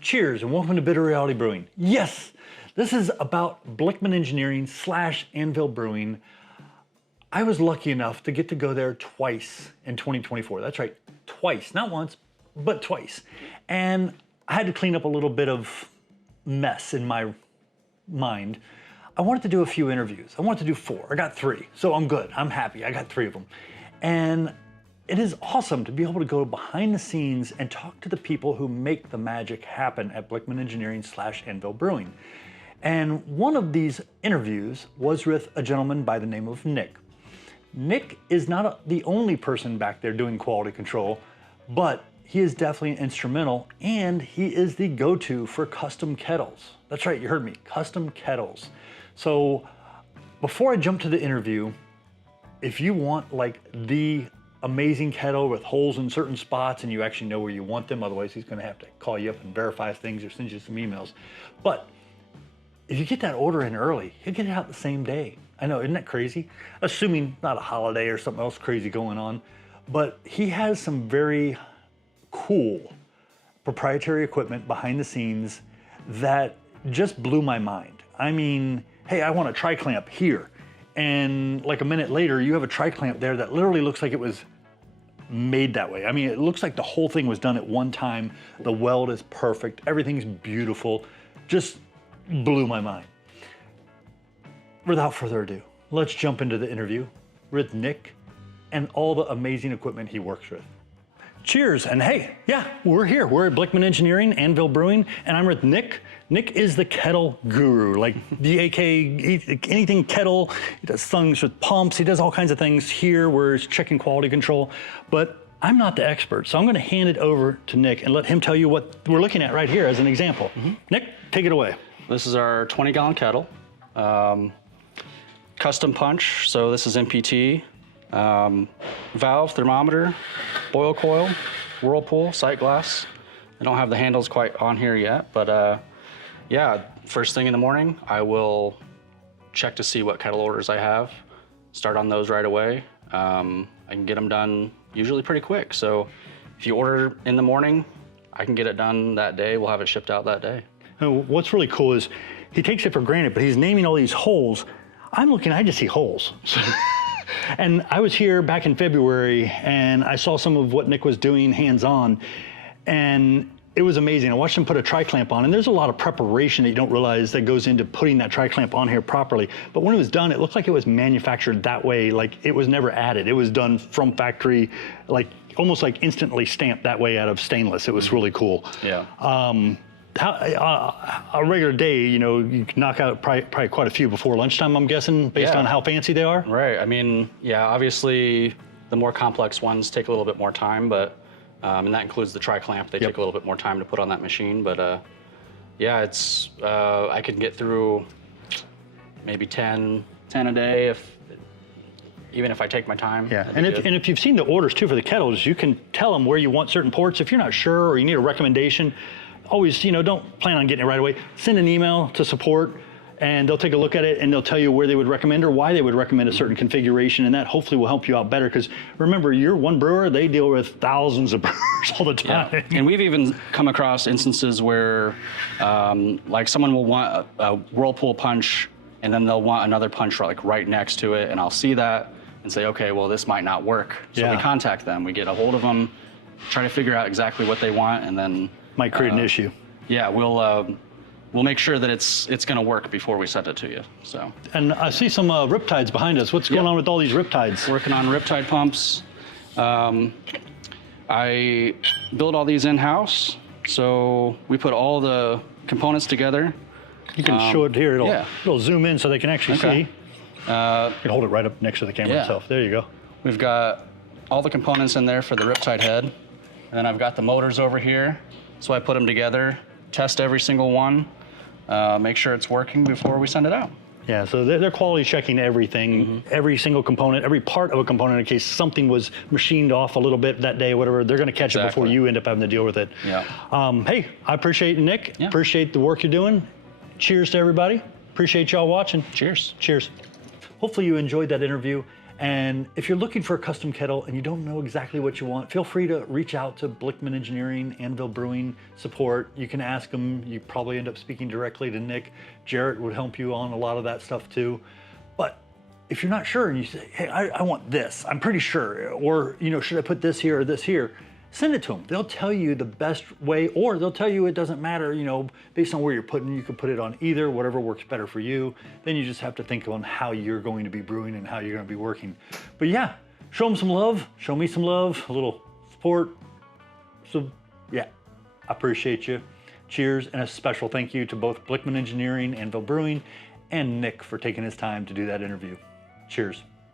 Cheers and welcome to Bitter Reality Brewing. Yes, this is about Blichman Engineering / Anvil Brewing. I was lucky enough to get to go there twice in 2024. That's right, twice, not once, but twice. And I had to clean up a little bit of mess in my mind. I wanted to do a few interviews. I wanted to do 4. I got 3, so I'm good. I'm happy. I got 3 of them. And it is awesome to be able to go behind the scenes and talk to the people who make the magic happen at Blichman Engineering / Anvil Brewing. And one of these interviews was with a gentleman by the name of Nick. Nick is not the only person back there doing quality control, but he is definitely instrumental, and he is the go-to for custom kettles. That's right, you heard me, custom kettles. So before I jump to the interview, if you want like the amazing kettle with holes in certain spots and you actually know where you want them, otherwise he's gonna have to call you up and verify things or send you some emails. But if you get that order in early, he'll get it out the same day. I know, isn't that crazy? Assuming not a holiday or something else crazy going on. But he has some very cool proprietary equipment behind the scenes that just blew my mind. I mean, hey, I want a tri-clamp here. And like a minute later, you have a tri-clamp there that literally looks like it was made that way. I mean, it looks like the whole thing was done at one time. The weld is perfect. Everything's beautiful. Just blew my mind. Without further ado, let's jump into the interview with Nick and all the amazing equipment he works with. Cheers, and hey, yeah, we're here. We're at Blichman Engineering, Anvil Brewing, and I'm with Nick. Nick is the kettle guru, like the AK, anything kettle. He does things with pumps. He does all kinds of things here where he's checking quality control. But I'm not the expert, so I'm gonna hand it over to Nick and let him tell you what we're looking at right here as an example. Nick, take it away. This is our 20-gallon kettle. Custom punch, so this is MPT. Valve, thermometer, boil coil, whirlpool, sight glass. I don't have the handles quite on here yet, but yeah, first thing in the morning, I will check to see what kettle orders I have, start on those right away. I can get them done usually pretty quick. So if you order in the morning, I can get it done that day. We'll have it shipped out that day. And what's really cool is he takes it for granted, but he's naming all these holes. I'm looking, I just see holes. And I was here back in February and I saw some of what Nick was doing hands-on, and it was amazing. I watched him put a tri-clamp on, and there's a lot of preparation that you don't realize that goes into putting that tri-clamp on here properly. But when it was done, it looked like it was manufactured that way, like it was never added. It was done from factory, like almost like instantly stamped that way out of stainless. It was really cool. Yeah. A regular day, you know, you can knock out probably quite a few before lunchtime, I'm guessing, based on how fancy they are. Right, I mean, yeah, obviously the more complex ones take a little bit more time, but, and that includes the tri-clamp. They take a little bit more time to put on that machine, but yeah, it's, I can get through maybe 10 a day even if I take my time. Yeah, and if you've seen the orders too for the kettles, you can tell them where you want certain ports. If you're not sure or you need a recommendation, always, you know, don't plan on getting it right away. Send an email to support and they'll take a look at it and they'll tell you where they would recommend or why they would recommend a certain configuration, and that hopefully will help you out better, because remember, you're one brewer, they deal with thousands of brewers all the time. Yeah. And we've even come across instances where like someone will want a whirlpool punch and then they'll want another punch like right next to it, and I'll see that and say, okay, well, this might not work. So we contact them, we get a hold of them, try to figure out exactly what they want, and then might create an issue. Yeah, we'll make sure that it's going to work before we send it to you. So. And I see some Riptides behind us. What's going on with all these Riptides? Working on Riptide pumps. I build all these in-house, so we put all the components together. You can show it here. It'll zoom in so they can actually see. You can hold it right up next to the camera itself. There you go. We've got all the components in there for the Riptide head, and then I've got the motors over here. So I put them together, test every single one, make sure it's working before we send it out. Yeah, so they're quality checking everything, every single component, every part of a component in case something was machined off a little bit that day or whatever. They're gonna catch it before you end up having to deal with it. Yeah. Hey, I appreciate it, Nick. Yeah. Appreciate the work you're doing. Cheers to everybody. Appreciate y'all watching. Cheers. Cheers. Hopefully you enjoyed that interview. And if you're looking for a custom kettle and you don't know exactly what you want, feel free to reach out to Blichman Engineering, Anvil Brewing support. You can ask them. You probably end up speaking directly to Nick. Jarrett would help you on a lot of that stuff too. But if you're not sure and you say, hey, I want this, I'm pretty sure, or should I put this here or this here? Send it to them. They'll tell you the best way, or they'll tell you it doesn't matter, based on where you're putting, you can put it on either, whatever works better for you. Then you just have to think on how you're going to be brewing and how you're going to be working. But yeah, show them some love, show me some love, a little support. So yeah, I appreciate you. Cheers, and a special thank you to both Blichman Engineering, Anvil Brewing, and Nick for taking his time to do that interview. Cheers.